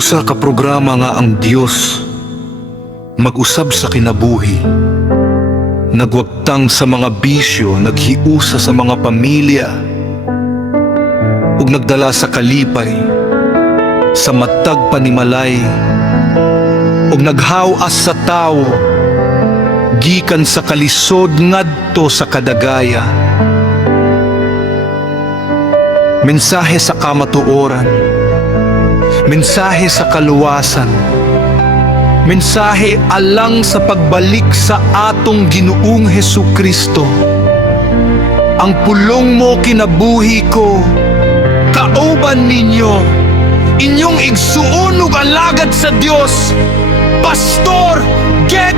Usa ka programa nga ang Dios mag-usab sa kinabuhi. Nagwagtang sa mga bisyo, naghiusa sa mga pamilya, ug nagdala sa kalipay, sa matag panimalay, ug naghawas sa tawo, gikan sa kalisod ngadto sa kadagaya. Mensahe sa kamatuoran, mensahe sa kaluwasan, mensahe alang sa pagbalik sa atong Ginoong Hesukristo. Ang pulong mo kinabuhi ko, kauban ninyo, inyong igsuon ug alagad sa Dios, Pastor Gary